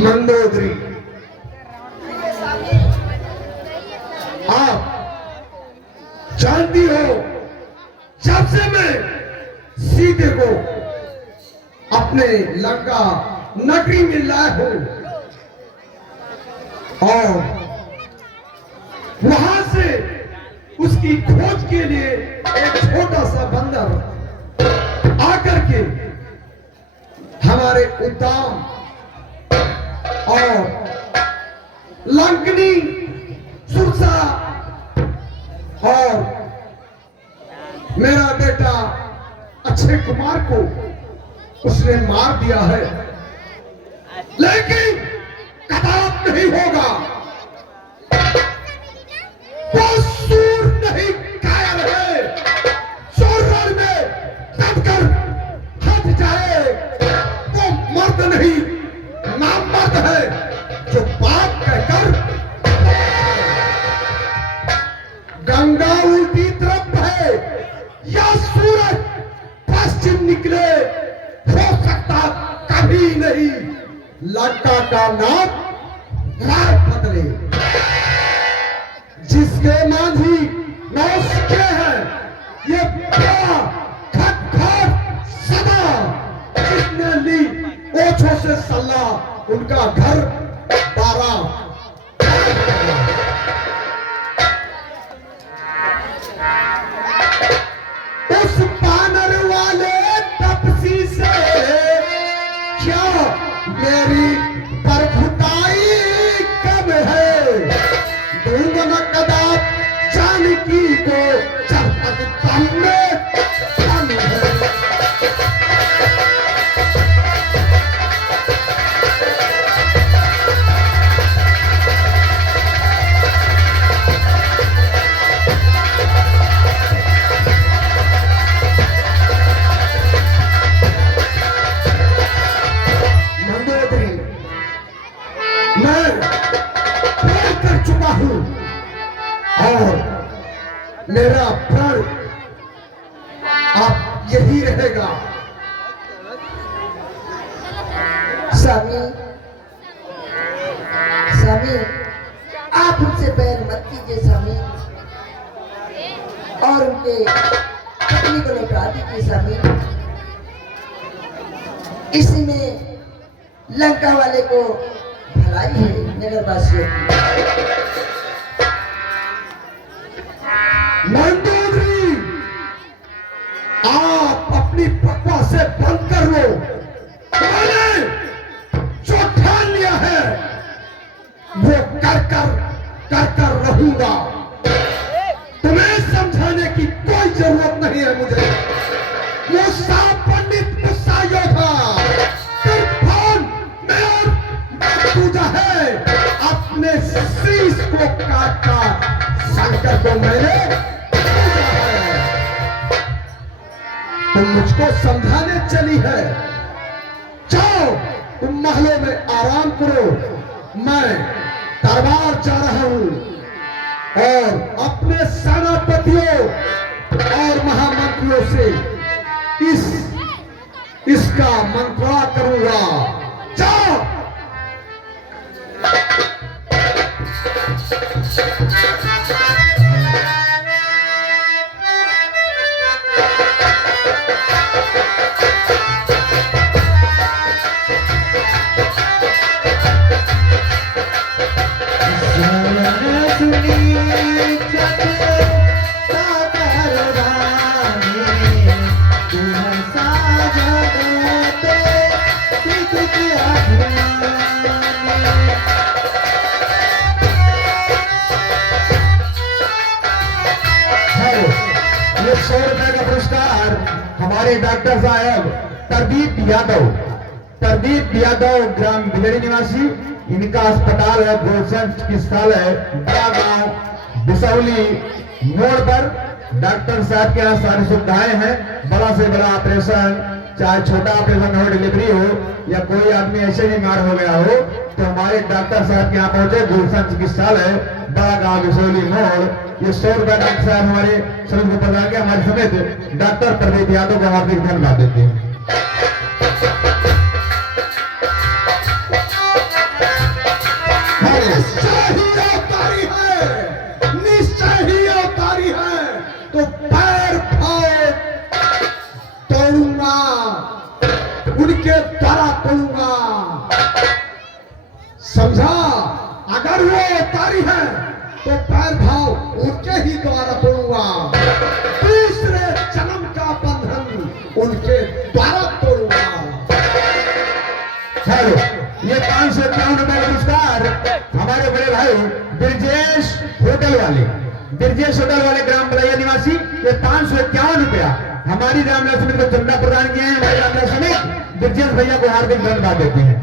मंदोदरी, आप जानती हो जब से मैं सीते को अपने लंका नगरी में लाया हूं और वहां से उसकी खोज के लिए एक छोटा सा बंदर आकर के हमारे उद्यान और लंकनी सुरसा और मेरा बेटा अक्षय कुमार को उसने मार दिया है, लेकिन कदाप नहीं होगा। वो सूर नहीं कायल है, जो रण में दबकर हट जाए वो मर्द नहीं नामर्द है, जो बाप कहकर गंगा उल्टी तरफ है या सूरज पश्चिम निकले, हो सकता कभी नहीं लंका का नाम राय बदले। जिसके मांझी नौ सिक्के हैं, ये बड़ा खटखट सदा जिसने ली ओछों से सल्लाह, उनका घर बारा। उस बानर वाले तपसी से क्या मेरी परखुटाई कब है? दूंगा न कदाप जानकी को जब तक दम में दम है। मैं प्रण कर चुका हूं और मेरा प्रण अब यही रहेगा। स्वामी, स्वामी, आप उनसे बैर मत कीजिए स्वामी, और उनके पत्नी को लौटा दीजिए स्वामी। इसी में लंका वाले को भलाई है नगरवासियों की। मंदोदरी, आप अपनी पक्वा से बंद कर लो। मैंने जो ठान लिया है वो कर रहूंगा। तुम्हें समझाने की कोई जरूरत नहीं है मुझे। मुस्सा पंडित, मुस्सा योद्धा, पूजा है, अपने शीश को काटकर शंकर को मैंने पूजा है। तुम मुझको समझाने चली है, जाओ तुम महलों में आराम करो। मैं दरबार जा रहा हूं और अपने सेनापतियों और महामंत्रियों से इसका मंत्रणा करूंगा। जाओ। हमारे डॉक्टर साहब तरदीप यादव ग्राम बिलरी निवासी, इनका अस्पताल है गोल्सन चिकित्सालय, बड़ा गांव बिसौली मोड़ पर। डॉक्टर साहब के यहाँ सारी सुविधाएं हैं, बड़ा से बड़ा ऑपरेशन, चाहे छोटा ऑपरेशन हो, डिलीवरी हो, या कोई आदमी ऐसे बीमार हो गया हो, तो हमारे डॉक्टर साहब के यहाँ पहुंचे। गुलशन चिकित्सालय, बड़ा गांव बिसौली मोड़। ये 100 रुपया डॉक्टर साहब हमारे सभी को प्रदान किया। हमारे समेत डॉक्टर प्रदीप यादव को हार्दिक धन्यवाद देते हैं। निश्चय ही अवतारी है तो पैर फाड़ तोड़ूंगा, उनके द्वारा तोड़ूंगा, समझा? अगर वो अवतारी है तो पैर भाव उनके ही द्वारा तोड़ूंगा, तीसरे जन्म का बंधन उनके द्वारा तोड़ूंगा। चलो, ये 551 रुपए का पुरस्कार हमारे बड़े भाई ब्रजेश होटल वाले ग्राम बलैया निवासी, ये 551 रुपया हमारी रामलाल समिति को चंदा प्रदान किए हैं। हमारे रामलाल समिति ब्रजेश भैया को हार्दिक धन्यवाद देते हैं।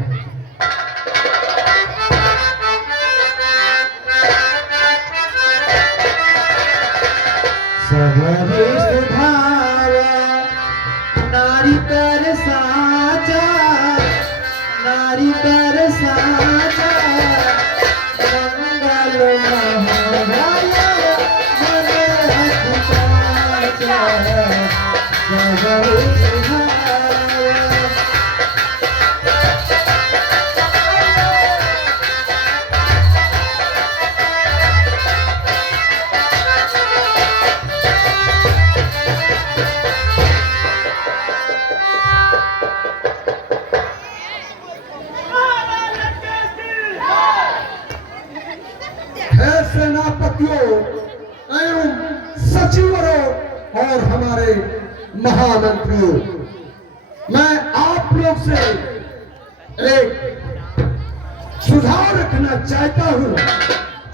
नारी कर साचा, नारी कर साचा, मंगल महाराया मने हथिकाचा, जगत सेनापतियों एवं सचिवों और हमारे महामंत्रियों, मैं आप लोग से एक सुझाव रखना चाहता हूं,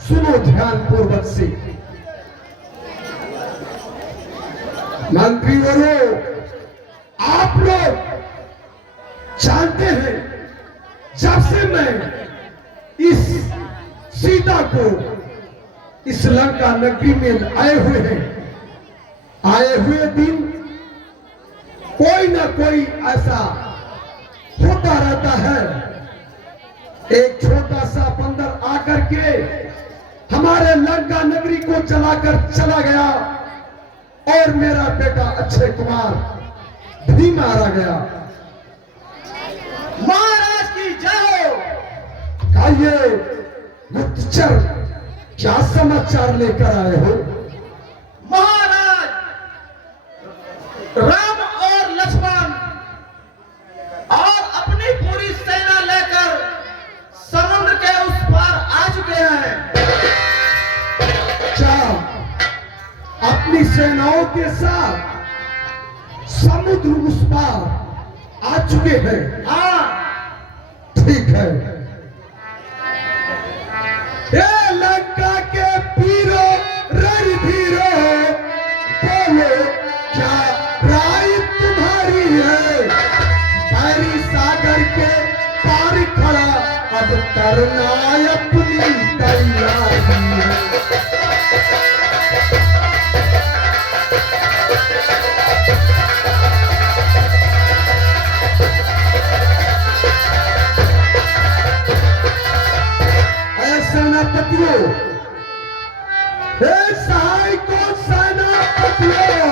सुनो ध्यान पूर्वक से। मंत्रीवरों, आप लोग जानते हैं जब से मैं इस सीता को इस लंका नगरी में आए हुए दिन कोई ना कोई ऐसा होता रहता है। एक छोटा सा बंदर आकर के हमारे लंका नगरी को जलाकर चला गया और मेरा बेटा अक्षय कुमार भी मारा गया। महाराज की जय। कहिए गुप्तचर, क्या समाचार लेकर आए हो? महाराज, राम और लक्ष्मण और अपनी पूरी सेना लेकर समुद्र के उस पार आ चुके हैं। क्या अपनी सेनाओं के साथ समुद्र उस पार आ चुके हैं? हाँ, ठीक है। लंका के वीरों, रणधीरों, बोलो क्या राय तुम्हारी है? हरी सागर के पार खड़ा अब करना अपनी तैयारी है। सेनापतियों, सहायकों, सेनापतियों,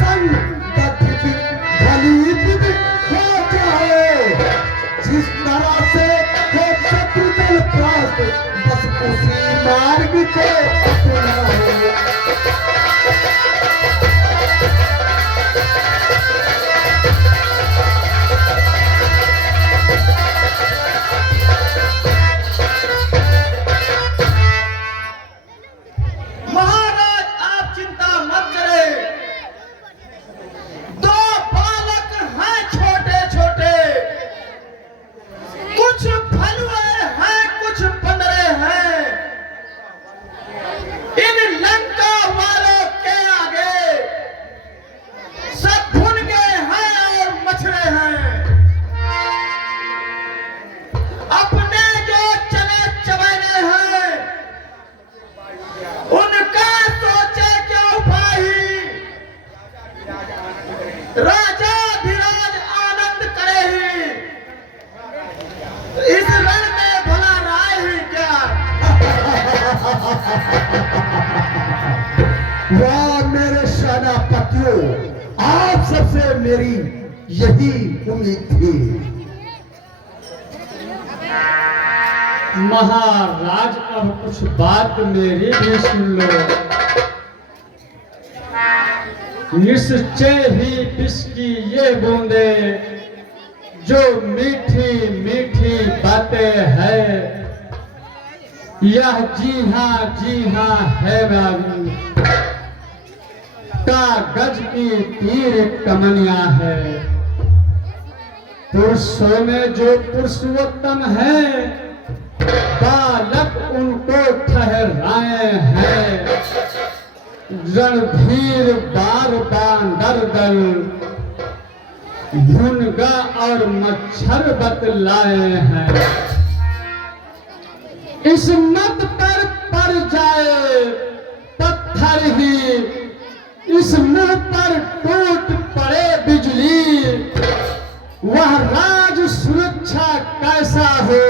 संगठित दलित हो जाओ। जिस तरह से हो शत्रु दल त्रास, बस उसी मार्ग को अपनाओ। इन वाह मेरे सेनापतियों, आप सबसे मेरी यही उम्मीद थी। महाराज अब कुछ बात मेरी भी सुन लो। निश्चय ही विष की ये बूंदे जो मीठी मीठी बातें है, यह जी हाँ है बाबू, कागज की तीर कमनिया है। पुरुषों में जो पुरुषोत्तम है, बालक उनको ठहराए हैं। रणधीर बार बांदर दल, भुनगा और मच्छर बतलाए हैं। इस मत पर पड़ जाए पत्थर ही, इस मुंह पर टूट पड़े बिजली, वह राज सुरक्षा कैसा हो,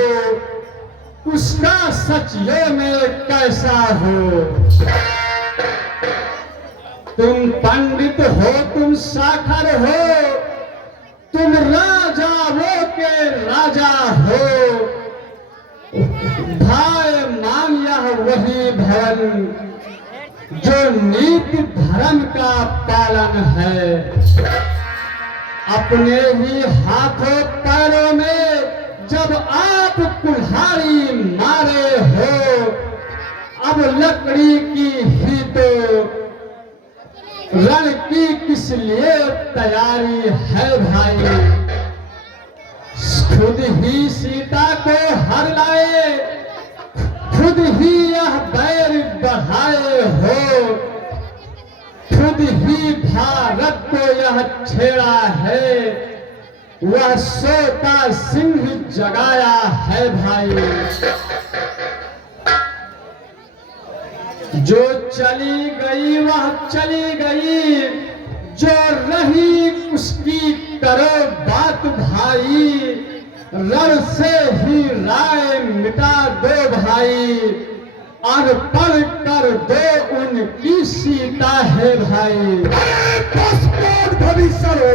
उसका सचियों में कैसा हो। तुम पंडित हो, तुम साखर हो, तुम राजाओं के राजा हो। भाई मान यह वही भवन जो नीति धर्म का पालन है। अपने ही हाथों पैरों में जब आप कुल्हाड़ी मारे हो, अब लकड़ी की ही तो रण की किस लिए तैयारी है भाई। खुद ही सीता को हर लाए, खुद ही यह बैर बढ़ाए हो, खुद ही भारत को यह छेड़ा है, वह सोता सिंह जगाया है भाई। जो चली गई वह चली गई, जो रही उसकी करो बात भाई। रण से ही राय मिटा दो भाई, अनपढ़ कर दो उनकी सीता है भाई। अरे बस मोड़ भविष्य हो,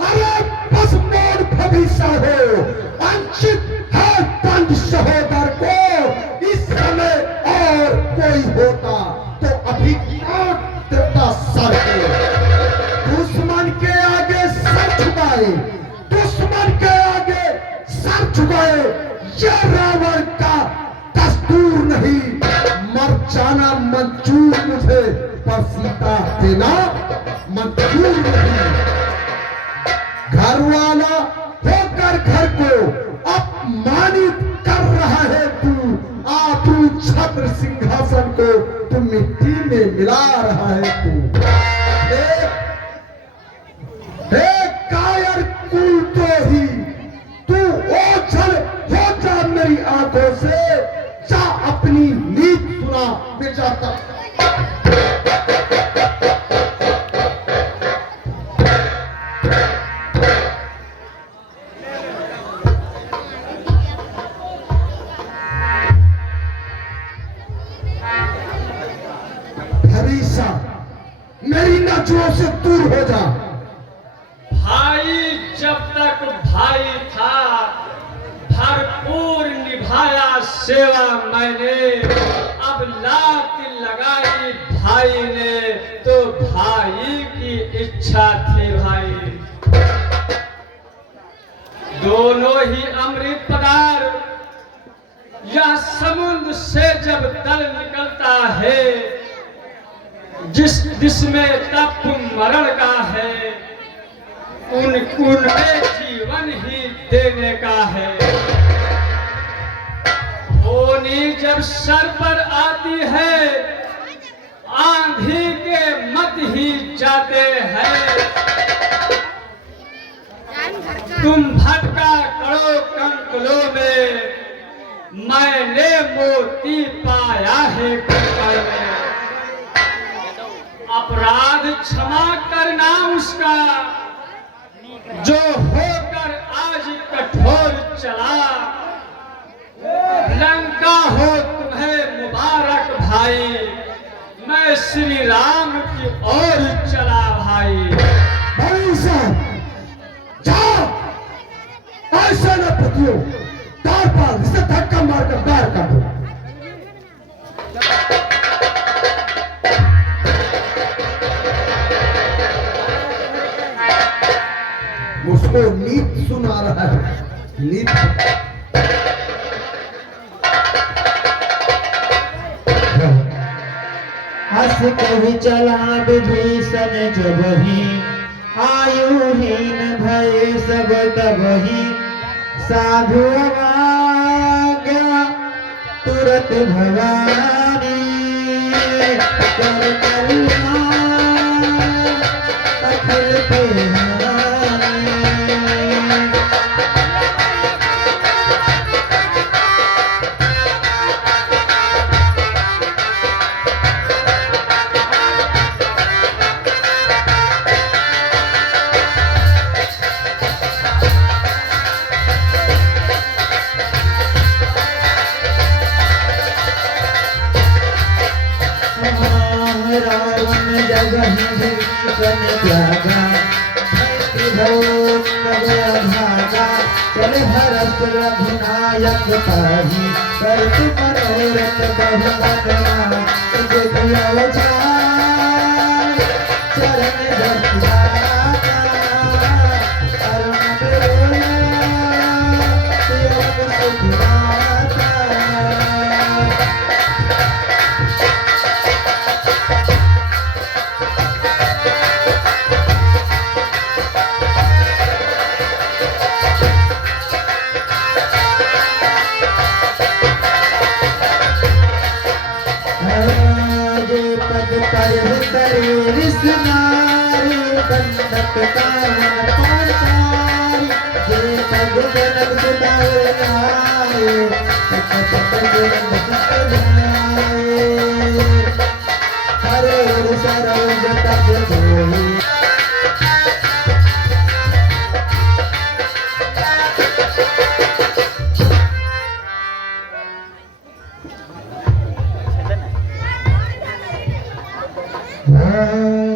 अरे बस मोड़ भविष्य हो। वंचित है पंच सहोदर को, इस समय और कोई होता तो अभी काट देता सर को। दुश्मन के आगे सर झुकाए, दुश्मन के आगे सर झुकाए, यह रावण का दस्तूर नहीं। मर जाना मंजूर मुझे, पर सीता देना मंजूर नहीं। घर वाला होकर घर को अपमानित कर रहा है तू, आपू छत्र सिंहासन को तू मिट्टी में मिला रहा है तू। कायर कुल तो ही तू ओझल हो जा मेरी आंखों से, जा अपनी नीत सुना बेचाता। हरीसा मेरी नजरों से दूर हो जा। भाई जब तक भाई था भरपूर निभाया सेवा मैंने, अब लात लगाई भाई ने तो भाई की इच्छा थी भाई। दोनों ही अमृत पदार्थ, यह समुद्र से जब दल निकलता है, जिसमें तप मरण का है, उनमें जीवन ही देने का है। होनी जब सर पर आती है, आंधी के मत ही जाते हैं। तुम भटका करो कंकलों में, मैंने मोती पाया है कंकल में। अपराध क्षमा करना उसका जो होकर आज कठोर चला। लंका हो तुम्हें मुबारक भाई, मैं श्री राम की ओर चला भाई। भाई साहब जाओ, ऐसे न पतियो, तार पाल इसे धक्का मारकर बाहर काटो। मुझको नीत सुना रहा है, नीत। हंस कभी चला विभीषण जब ही, आयुहीन भय सब तबहि, साधु अभाग्य तुरत भवानी, कर कल्याण अखिल प्रेमानी। रावण जगहि विभीषण त्यागा, भक्ति भागा, चल भरत रघुनायक पाहि, करत मनोरथ बहु मन माहि, जगि अवजाय चरण दर्शाता, अरुण बिरोला योग सुखदाता। पद पर करे विस्मारी, बंधक कामन पाचारी, जे पद जनक सुनाए आए, सत जनक सुनाए, हरे सरोज तज धोई।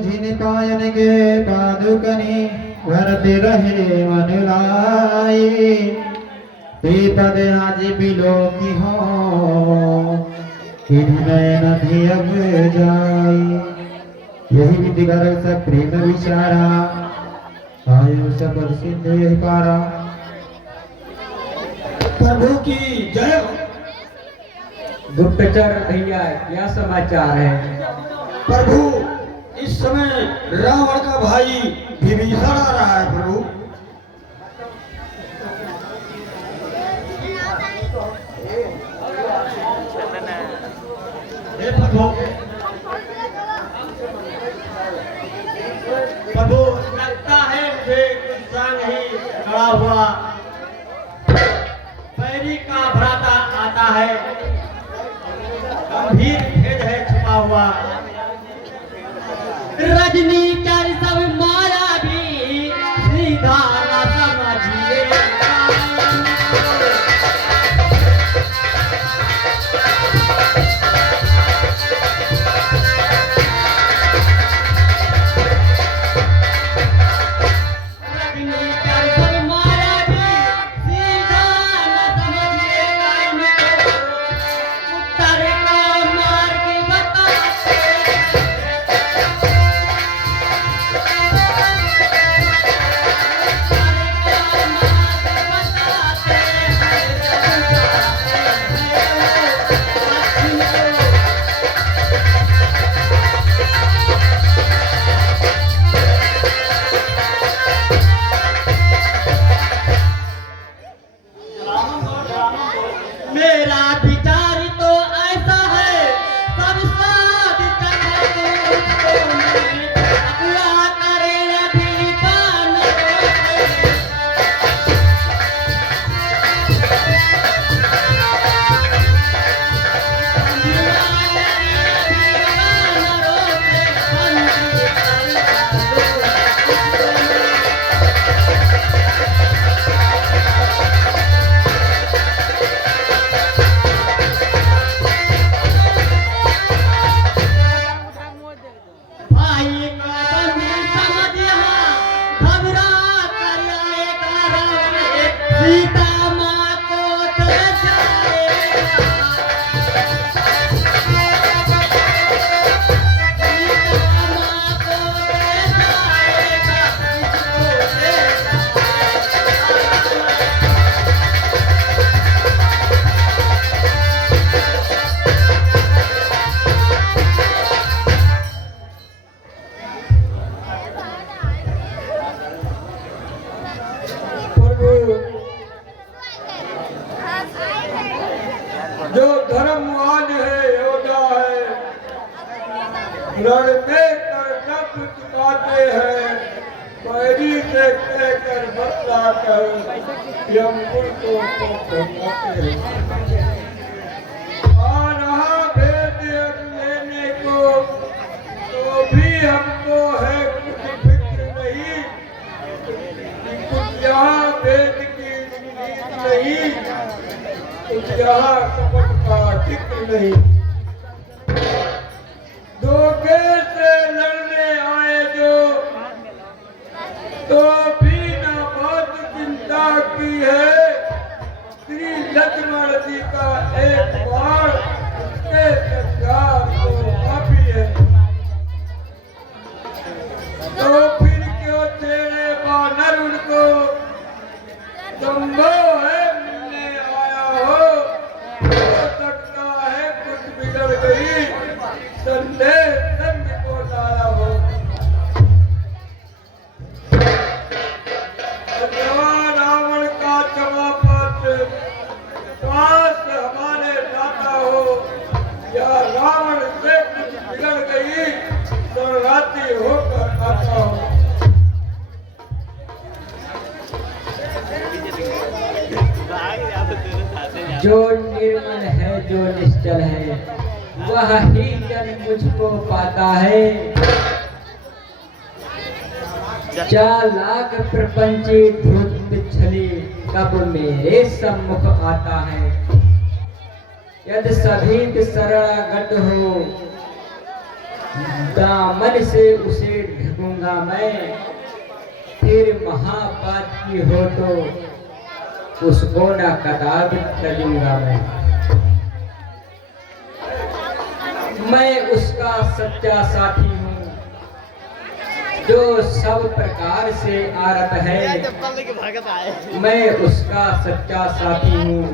जिन पायन के पादुकनी, भरते रहे मन लाई, ते पद आज बिलो की हो, मैं नहीं अब जाई। यही विधि कर सब प्रेम विचारा, आयु सब सिंध यही पारा। प्रभु की जय हो। गुप्तचर भैया क्या समाचार है? प्रभु इस समय रावण का भाई विभीषण आ रहा है प्रभु। हे प्रभु, प्रभु लगता है मुझे कुछ संग ही खड़ा हुआ पैरी का भ्राता आता है, गंभीर भेद है छुपा हुआ। रजनी चार सब माया भी सीधा न समझिए, रजनी चार सब माया भी सीधा न समझिए, उत्तर का मार्ग बताते रण में कर्तव्य चुकाते हैं, बैरी से कहकर बतला कर यमपुर को पहुंचाते हैं। आ रहा भेद लेने को, तो भी हमको है कुछ फिक्र नहीं, कि कुछ यहाँ भेद की नीति नहीं, कुछ यहाँ कपट का जिक्र नहीं। धोखे से लड़ने आए जो, तो भी न बहुत चिंता की है, श्री लक्ष्मण जी का एक बार उसके संघार को काफी है। तो फिर क्यों छेड़े बानर उनको, संभव है मिलने आया हो सकता है कुछ बिगड़ गई, संदेह संग को लाया हो। अथवा रावण का क्षमापत्र पास हमारे लाता हो, या रावण से कुछ बिगड़ गई शरणार्थी होकर आता हो। जो निर्मल है, जो निश्चल है, वह ही जन मुझको पाता है। चालाक प्रपंची धूर्त छली कब मेरे सम्मुख आता है। यदि सभी शरणागत हो, दामन से उसे ढकूंगा मैं, फिर महापात की हो तो उसको न कदापि तजूंगा मैं उसका सच्चा साथी हूँ, जो सब प्रकार से आरत है। मैं उसका सच्चा साथी हूँ,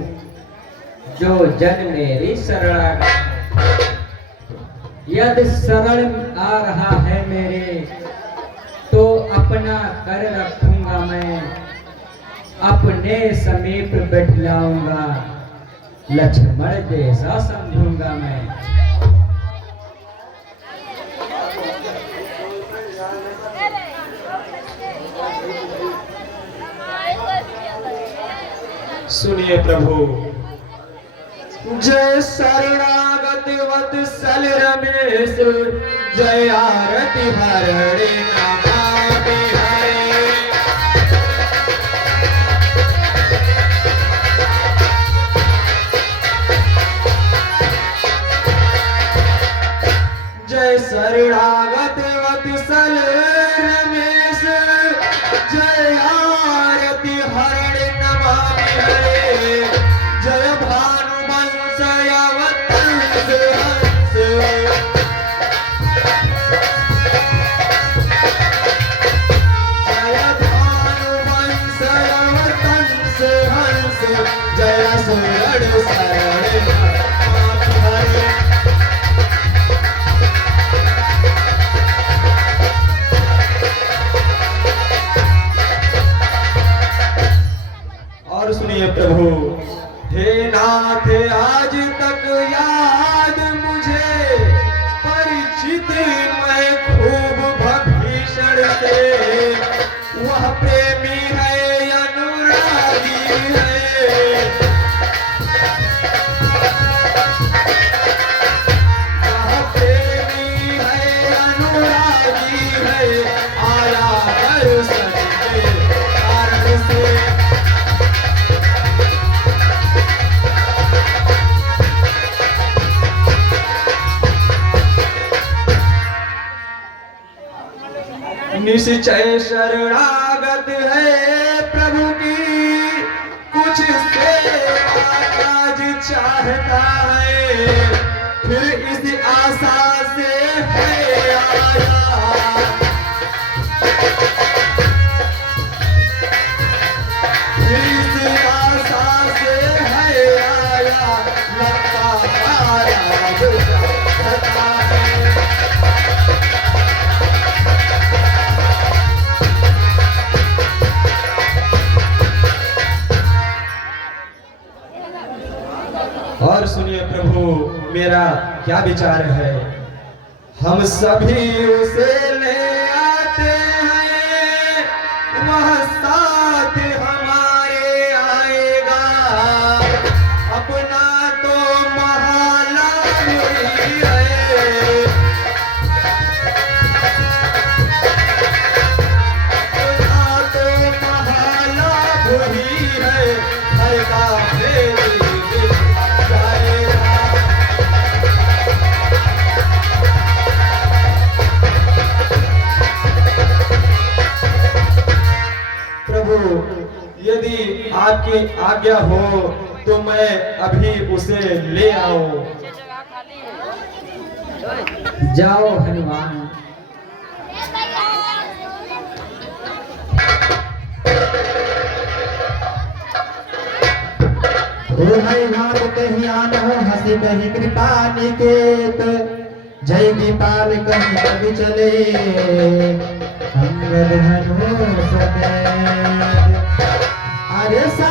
जो जन मेरी शरणागत। यदि शरण आ रहा है मेरे, तो अपना कर रखूंगा मैं, अपने समीप बैठलाऊंगा, लक्ष्मण जैसा समझूंगा मैं। सुनिए प्रभु। जय शरणागत वत्सल रमेश, जय आरती हरणे नमामि हरे। जय शरणागत वत्सल रमेश, जय आरती हरणे नमामि हरे। जय भानुवंश अवतंस हंस, जय भानुवंश अवतंस हंस, जय शरण शरण नमामि हरे। और सुनिए प्रभु। हे नाथ आज तक याद मुझे, परिचित मैं खूब भीषण से। वह प्रेमी है अनुरागी है, वह प्रेमी है अनुरागी है। आया दर्शन के कारण से। निश्चय शरणागत है प्रभु की, कुछ सेवा आज चाहता है, फिर इस आशा से है आया। फिर इस आशा से है आया, लगता महाराज चाहता है। और सुनिए प्रभु, मेरा क्या विचार है। हम सभी उसे ले आते हैं, वह साथ हमारे आएगा, अपना तो महाला वही है, अपना तो महाला वही है, हर काफिर दिल जाएगा। प्रभु, यदि आपकी आज्ञा हो तो मैं अभी उसे ले आऊं। जाओ हनुमान। ओ भाई भाग कहीं आन हो, हंसी कहीं कृपा निकेत, जय दीपाल कहीं कभी चले, अंगद धनु समेत। अरे सा